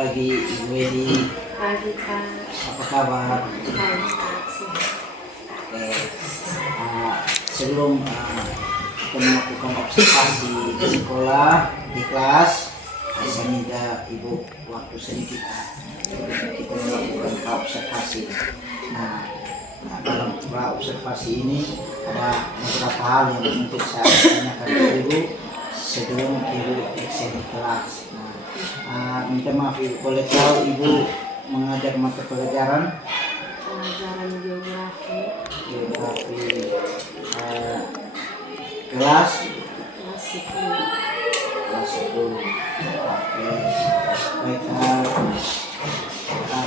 pagi Ibu Edi. Pagi Pak. Apa kabar? Baik Pak. Sehat. Oke. Sebelum kita melakukan observasi di sekolah, di kelas, saya minta Ibu waktu sedikit untuk kita melakukan observasi. Nah, dalam observasi ini ada beberapa hal yang mungkin saya tanyakan ke Ibu sebelum Ibu eksen di kelas. Minta maaf Ibu, boleh tahu Ibu mengajar mata pelajaran Geografi kelas kelas 10. kelas 10. Oke. Baik,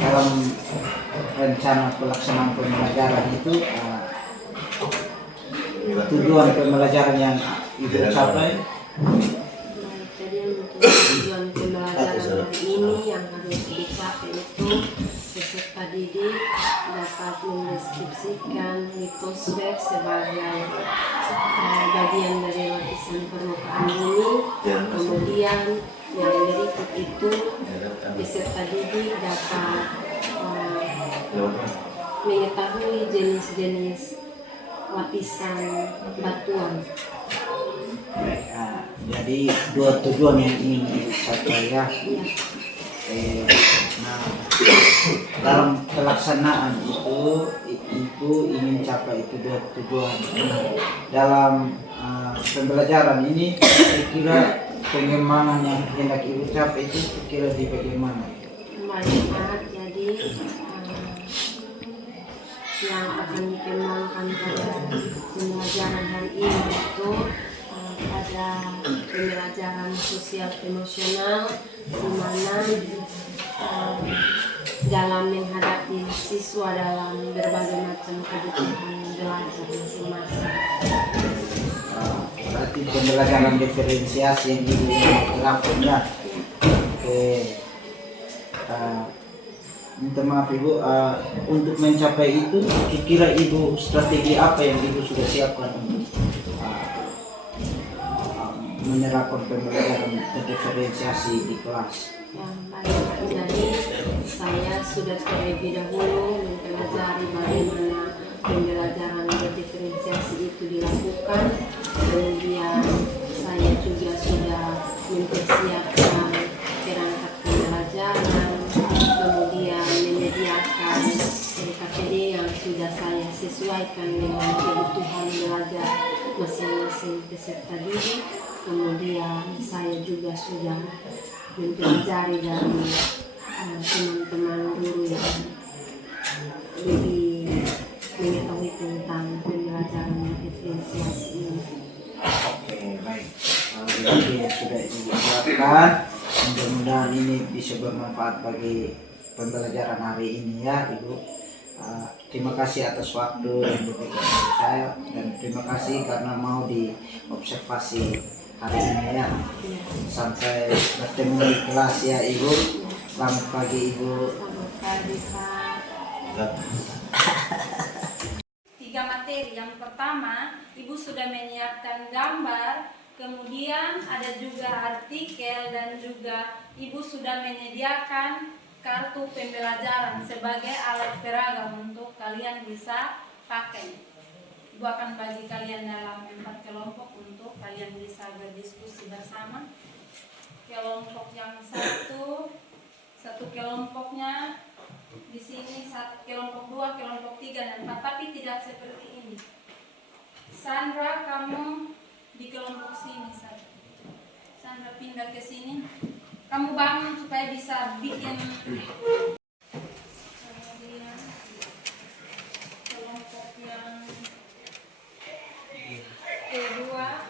dalam rencana pelaksanaan pembelajaran itu tujuan pembelajaran yang Ibu capai. Jadi untuk tujuan pembelajaran hari ini yang harus dicapai itu peserta didik dapat mendeskripsikan litosfer sebagai bagian dari lapisan permukaan bumi. Kemudian yang berikut itu peserta didik dapat mengetahui jenis-jenis lapisan batuan. Jadi dua tujuan yang ingin dicapai ya. Nah, dalam pelaksanaan itu Ibu ingin capai itu dua tujuan. Dalam pembelajaran ini kira pengembangan yang hendak Ibu capai itu kira di bagaimana? Manfaat jadi yang akan dikembangkan pada pembelajaran hari ini itu ada pembelajaran sosial emosional di mana dalam menghadapi siswa dalam berbagai macam kebutuhan belajar masing-masing. Berarti pembelajaran diferensiasi yang Ibu lakukan ya. Oke. Minta maaf Ibu, untuk mencapai itu kira Ibu strategi apa yang Ibu sudah siapkan untuk menerapkan pembelajaran diferensiasi di kelas? Yang baik, jadi saya sudah terlebih dahulu mempelajari bagaimana pembelajaran diferensiasi itu dilakukan. Kemudian saya juga sudah mempersiapkan perangkat pembelajaran, kemudian menyediakan KPD yang sudah saya sesuaikan dengan kebutuhan belajar masing-masing peserta didik. Kemudian saya juga sudah mempelajari dari teman-teman guru yang lebih mengetahui tentang pembelajaran diferensiasi ini. Oke, baik. Jadi sudah dijelaskan. Mudah-mudahan ini bisa bermanfaat bagi pembelajaran hari ini ya Ibu. Terima kasih atas waktu yang diberikan kepada saya dan terima kasih karena mau diobservasi hari ini ya. Sampai bertemu di kelas ya Ibu. Selamat pagi Ibu. Selamat pagi Pak. 3 materi. Yang pertama, Ibu sudah menyiapkan gambar, kemudian ada juga artikel dan juga Ibu sudah menyediakan kartu pembelajaran sebagai alat peragam untuk kalian bisa pakai. Ibu akan bagi kalian dalam 4 kelompok untuk kalian bisa berdiskusi bersama. Kelompok yang satu kelompoknya di sini, kelompok 2, kelompok 3 dan 4, tapi tidak seperti ini. Sandra, kamu di kelompok sini, Sandra pindah ke sini. Kamu bangun supaya bisa bikin. Kemudian kelompok yang kedua,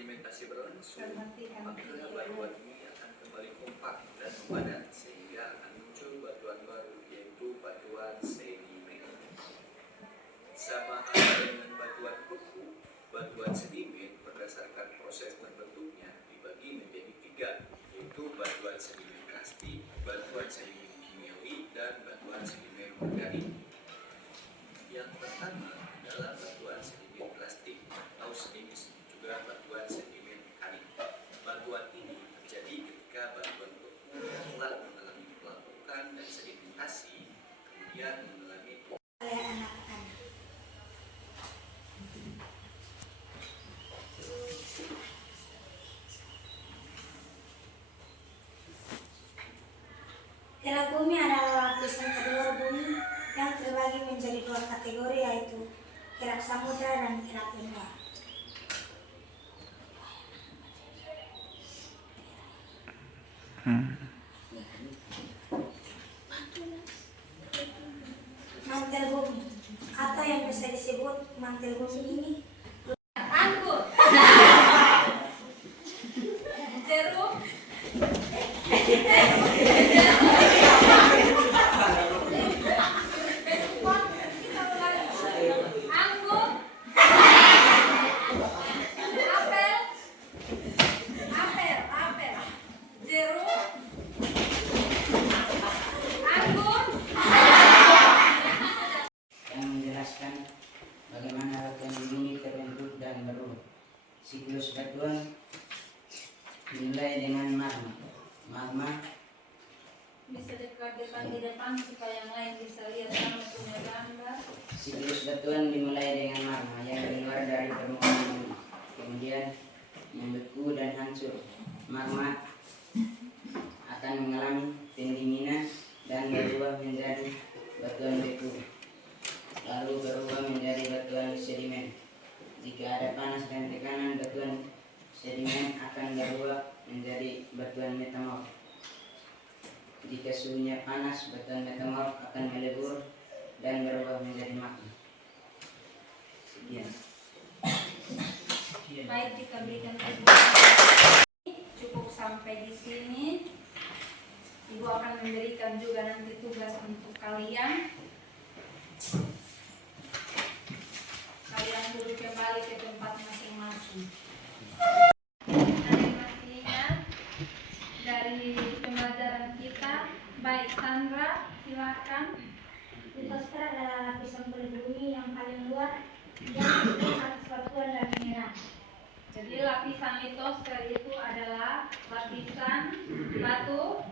sedimentasi berlangsung, maka batuan ini akan kembali kompak dan memadat sehingga akan muncul batuan baru, yaitu batuan sedimen. Sama halnya dengan batuan beku, batuan sedimen berdasarkan proses terbentuknya dibagi menjadi 3, yaitu batuan sedimen plastik, batuan sedimen kimiawi, dan batuan sedimen organik. Yang pertama adalah batuan sedimen plastik atau sejenis juga batuan sedimen organik. Batuan ini terjadi ketika batuan beku yang telah mengalami pelapukan dan sedimentasi kemudian mengalami Kerak bumi adalah lapisan kedua bumi yang terbagi menjadi 2 kategori, yaitu kerak samudra dan kerak lembah. Mantel bumi atau yang bisa disebut mantel bumi ini Anggur, jeruk, anggur, apel, jeruk, anggur. Yang menjelaskan bagaimana batuan di bumi terbentuk dan berubah. Siklus batuan dimulai dengan magma. Bisa dekat di depan supaya yang lain bisa lihat sama punya gambar. Siklus batuan dimulai dengan magma yang keluar dari permukaan bumi, kemudian membeku dan hancur. Magma akan mengalami pendinginan dan berubah menjadi batuan beku, lalu berubah menjadi batuan sedimen. Jika ada panas dan tekanan, batuan sedimen akan berubah menjadi batuan metamorf. Jika suhunya panas, batuan metamorf akan melebur dan berubah menjadi magma. Sekian. Baik, kita berikan cukup sampai di sini. Ibu akan memberikan juga nanti tugas untuk kalian. Kalian duduk kembali ke tempat masing-masing. Ada yang masih ingat dari pembelajaran kita? Baik, Sandra, silakan. litosfer adalah lapisan kulit bumi yang paling luar yang terdiri atas batuan dan mineral. Jadi lapisan litosfer itu adalah lapisan batuan.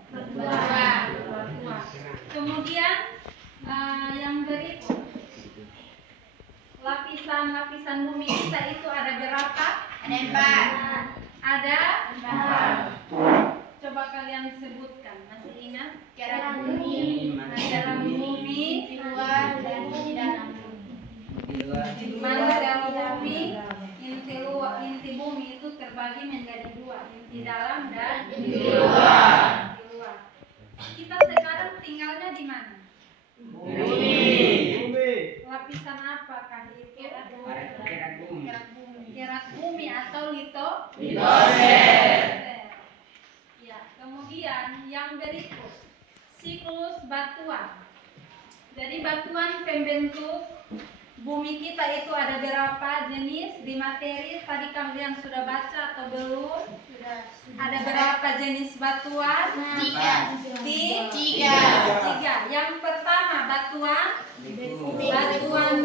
Kemudian yang berikut, lapisan bumi kita itu ada berapa? Ada 4. Ada 4. Coba kalian sebutkan, masih ingat? Kerak bumi, Kerak bumi, di luar dan di dalam bumi. mantel bumi, inti bumi itu terbagi menjadi 2, inti dalam dan inti luar. Kita sekarang tinggalnya di mana? Lapisan apakah itu? Kerak bumi atau litosfer. Ya, kemudian yang berikut, siklus batuan. Jadi batuan pembentuk bumi kita itu ada berapa jenis di materi? Tadi kalian sudah baca atau belum? Sudah. Ada berapa jenis batuan? 3. 3. Yang pertama batuan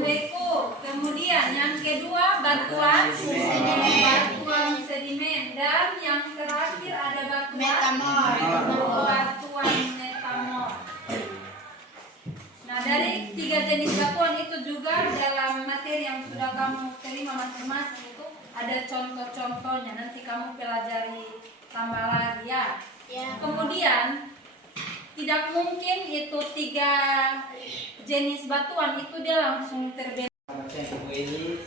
beku. Kemudian yang kedua batuan sedimen. Dan yang terakhir ada batuan metamorf. Nah, dari 3 jenis batuan itu juga dalam materi yang sudah kamu terima masing-masing itu ada contoh-contohnya. Nanti kamu pelajari tambah lagi ya. Kemudian tidak mungkin itu 3 jenis batuan itu dia langsung terbentuk. Ibu ini,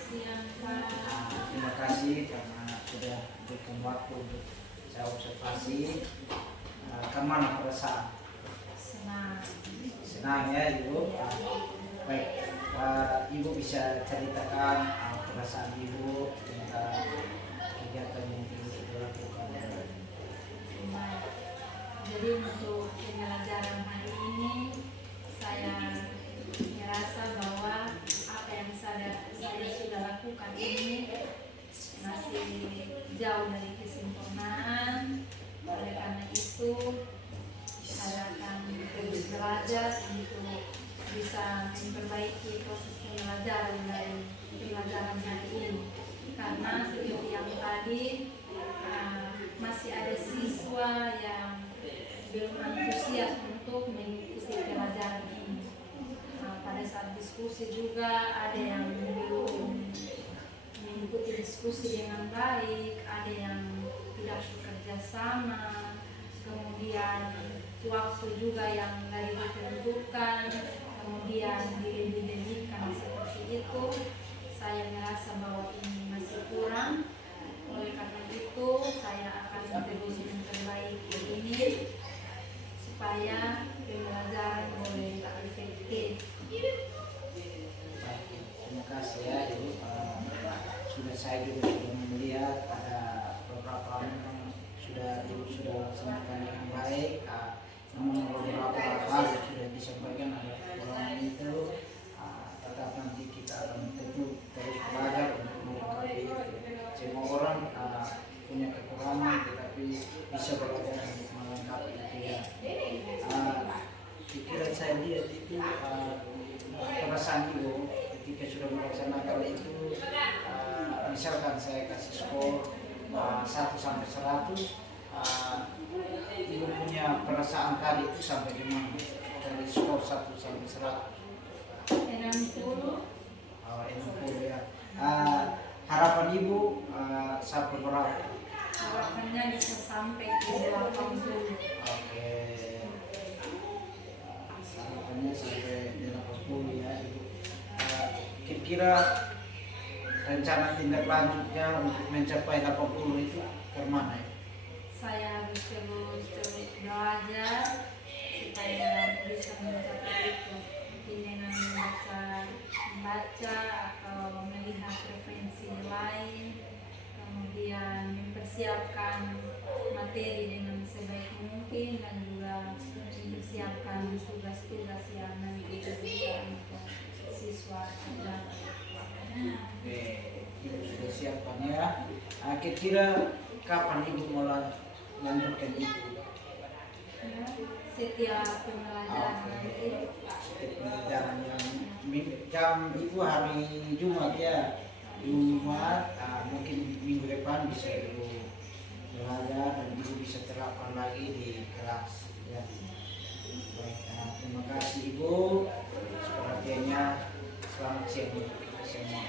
terima kasih karena sudah berikan waktu untuk saya observasi. Kemana perasaan? Senang ya Ibu. Baik, Ibu bisa ceritakan perasaan Ibu tentang kegiatan yang dilakukan. Baik. Jadi untuk pembelajaran hari ini saya merasa bahwa apa yang saya sudah lakukan ini masih jauh dari kesempurnaan. Oleh karena itu saya akan terus belajar untuk bisa memperbaiki proses pembelajaran dari pembelajaran hari ini. Karena seperti yang tadi masih ada siswa yang belum antusias untuk mengikuti pelajaran ini. Pada saat diskusi juga ada yang belum mengikuti diskusi dengan baik, ada yang tidak bekerja sama, kemudian waktu juga yang dari ditentukan, kemudian didedikkan seperti itu. Saya merasa bahwa ini masih kurang. Oleh karena itu saya akan terus memperbaiki ini supaya pembelajaran boleh tak efektif. Terima kasih ya Ibu. Saya juga sudah melihat ada beberapa memang sudah laksanakan dengan baik. Namun beberapa hal yang sudah disampaikan ada kekurangan itu, tetap nanti kita akan terus belajar untuk melengkapi itu. Semua orang punya kekurangan tetapi bisa belajar untuk melengkapi itu ya. Pikiran saya lihat itu perasaan Ibu ketika sudah melaksanakan itu, misalkan saya kasih skor 1 sampai 100, Ibu punya perasaan tadi itu sampai di mana? Dari skor 1 sampai 100. 60. 60 ya. Harapan Ibu sampai berapa? Harapannya bisa sampai ke 80. Oke. Harapannya sampai 80 ya Ibu. Kira-kira rencana tindak lanjutnya untuk mencapai 80 itu ke mana ya? Saya harus terus belajar supaya bisa mencapai itu. Dengan membaca atau melihat referensi lain, kemudian mempersiapkan materi dengan sebaik mungkin dan juga mempersiapkan tugas-tugas yang nanti diberikan untuk siswa kerjaan. Oke, Ibu sudah siapkan ya. Kira-kira kapan Ibu mulai melanjutkan itu? Ya, setiap pembelajaran nanti. Setiap pembelajaran yang jam Ibu hari Jumat ya. Jumat, mungkin minggu depan bisa Ibu belajar dan Ibu bisa terapkan lagi di kelas ya. Baik, terima kasih Ibu. Perhatiannya, selamat siang untuk kita semua.